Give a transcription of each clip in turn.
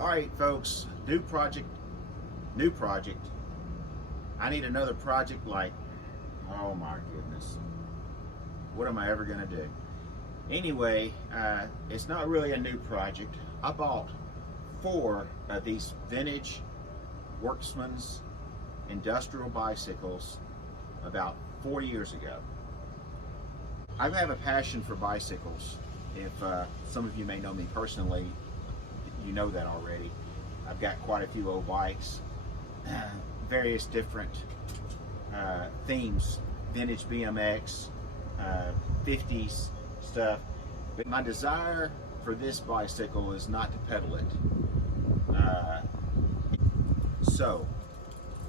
All right, folks, new project. I need another project like, oh my goodness, what am I ever gonna do? Anyway, it's not really a new project. I bought 4 of these vintage Worksman's industrial bicycles about 4 years ago. I have a passion for bicycles. If some of you may know me personally, you know that already. I've got quite a few old bikes, various different themes, vintage BMX, 50s stuff. But my desire for this bicycle is not to pedal it. So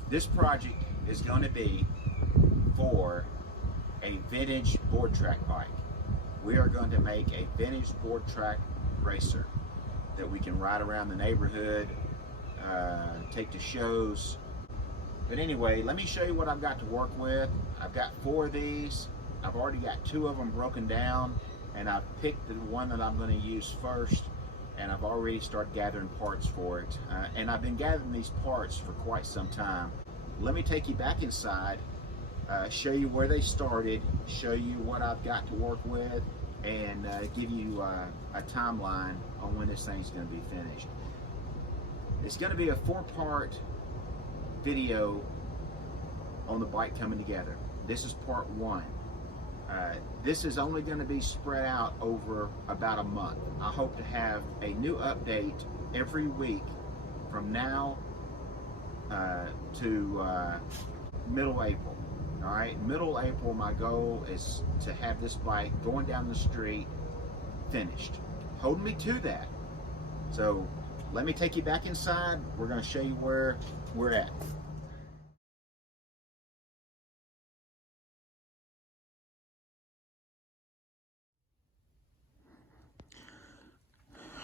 this project is going to be for a vintage board track bike. We are going to make a vintage board track racer that we can ride around the neighborhood, take to shows. But anyway, let me show you what I've got to work with. I've got 4 of these. I've already got 2 of them broken down, and I've picked the one that I'm going to use first, and I've already started gathering parts for it. And I've been gathering these parts for quite some time. Let me take you back inside, show you where they started, show you what I've got to work with, and give you a timeline on when this thing's going to be finished. It's going to be a 4-part video on the bike coming together. This is part 1. This is only going to be spread out over about a month. I hope to have a new update every week from now to middle April. All right, middle April, my goal is to have this bike going down the street finished. Hold me to that. So let me take you back inside. We're going to show you where we're at.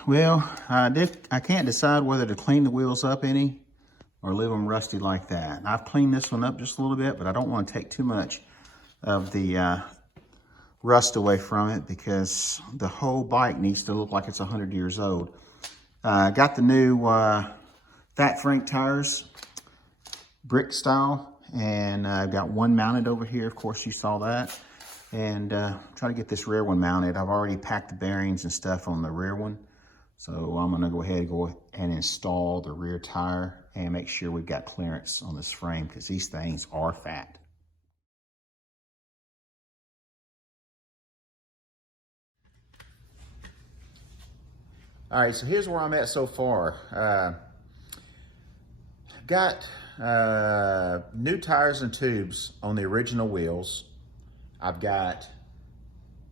Well, I can't decide whether to clean the wheels up any or leave them rusty like that. I've cleaned this one up just a little bit, but I don't want to take too much of the rust away from it because the whole bike needs to look like it's 100 years old. Got the new Fat Frank tires, brick style, and I've got one mounted over here. Of course, you saw that. And try to get this rear one mounted. I've already packed the bearings and stuff on the rear one. So I'm gonna go ahead and install the rear tire and make sure we've got clearance on this frame because these things are fat. All right, so here's where I'm at so far. Got new tires and tubes on the original wheels. I've got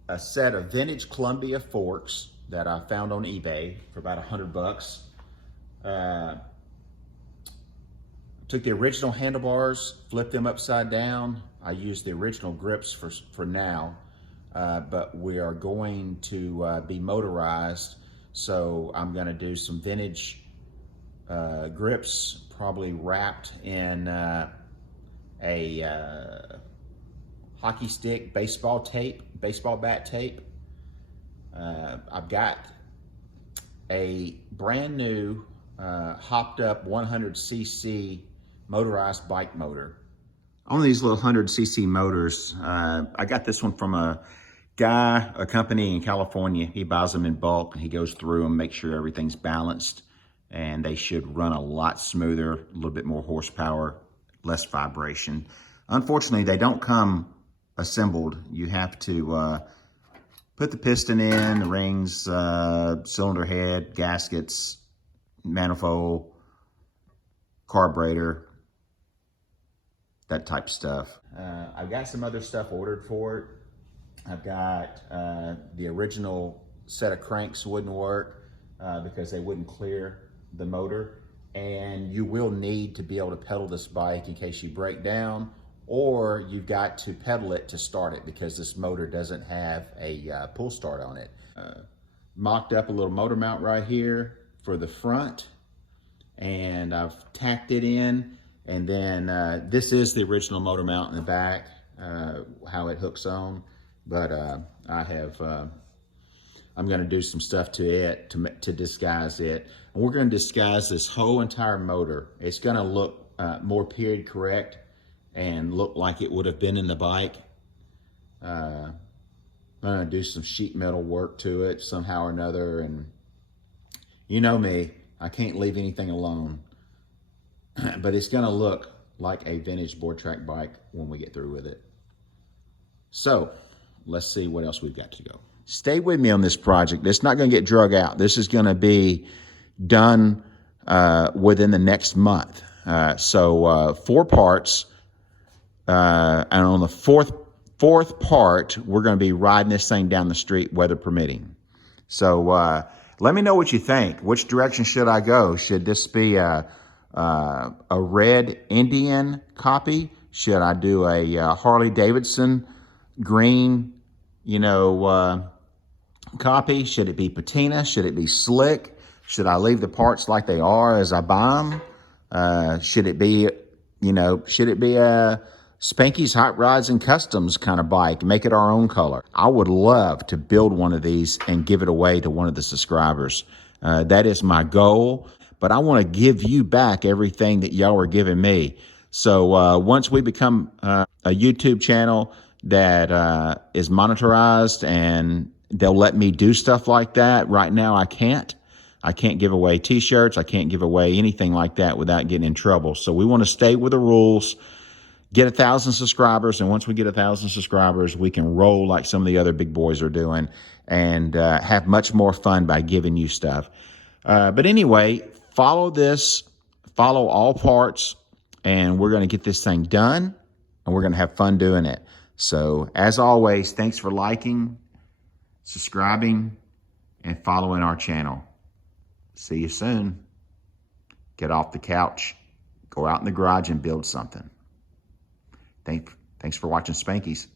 a set of vintage Columbia forks that I found on eBay for about $100. Took the original handlebars, flipped them upside down. I used the original grips for now, but we are going to be motorized. So I'm gonna do some vintage grips, probably wrapped in a hockey stick, baseball bat tape. I've got a brand new hopped up 100cc motorized bike motor. On these little 100cc motors, I got this one from a company in California. He buys them in bulk and he goes through them, make sure everything's balanced, and they should run a lot smoother, a little bit more horsepower, less vibration. Unfortunately, they don't come assembled. You have to put the piston in, the rings, cylinder head, gaskets, manifold, carburetor, that type of stuff. I've got some other stuff ordered for it. I've got the original set of cranks wouldn't work because they wouldn't clear the motor. And you will need to be able to pedal this bike in case you break down, or you've got to pedal it to start it because this motor doesn't have a pull start on it. Mocked up a little motor mount right here for the front, and I've tacked it in, and then this is the original motor mount in the back, how it hooks on, but I have I'm going to do some stuff to it to disguise it. And we're going to disguise this whole entire motor. It's going to look more period correct and look like it would have been in the bike. I'm going to do some sheet metal work to it somehow or another. And you know me, I can't leave anything alone. But it's going to look like a vintage board track bike when we get through with it. So let's see what else we've got to go. Stay with me on this project. It's not going to get drug out. This is going to be done within the next month. So 4 parts, and on the fourth part, we're going to be riding this thing down the street, weather permitting. So let me know what you think. Which direction should I go? Should this be a red Indian copy? Should I do a Harley Davidson green, copy? Should it be patina? Should it be slick? Should I leave the parts like they are as I buy them? Should it be a Spanky's Hot Rods and Customs kind of bike, make it our own color? I would love to build one of these and give it away to one of the subscribers. That is my goal, but I want to give you back everything that y'all are giving me. So once we become a YouTube channel that is monetized and they'll let me do stuff like that. Right now, I can't. I can't give away t-shirts. I can't give away anything like that without getting in trouble. So we want to stay with the rules, get 1,000 subscribers. And once we get 1,000 subscribers, we can roll like some of the other big boys are doing and have much more fun by giving you stuff. But anyway, follow all parts, and we're going to get this thing done, and we're going to have fun doing it. So as always, thanks for liking, subscribing, and following our channel. See you soon. Get off the couch, go out in the garage and build something. Thanks for watching Spanky's.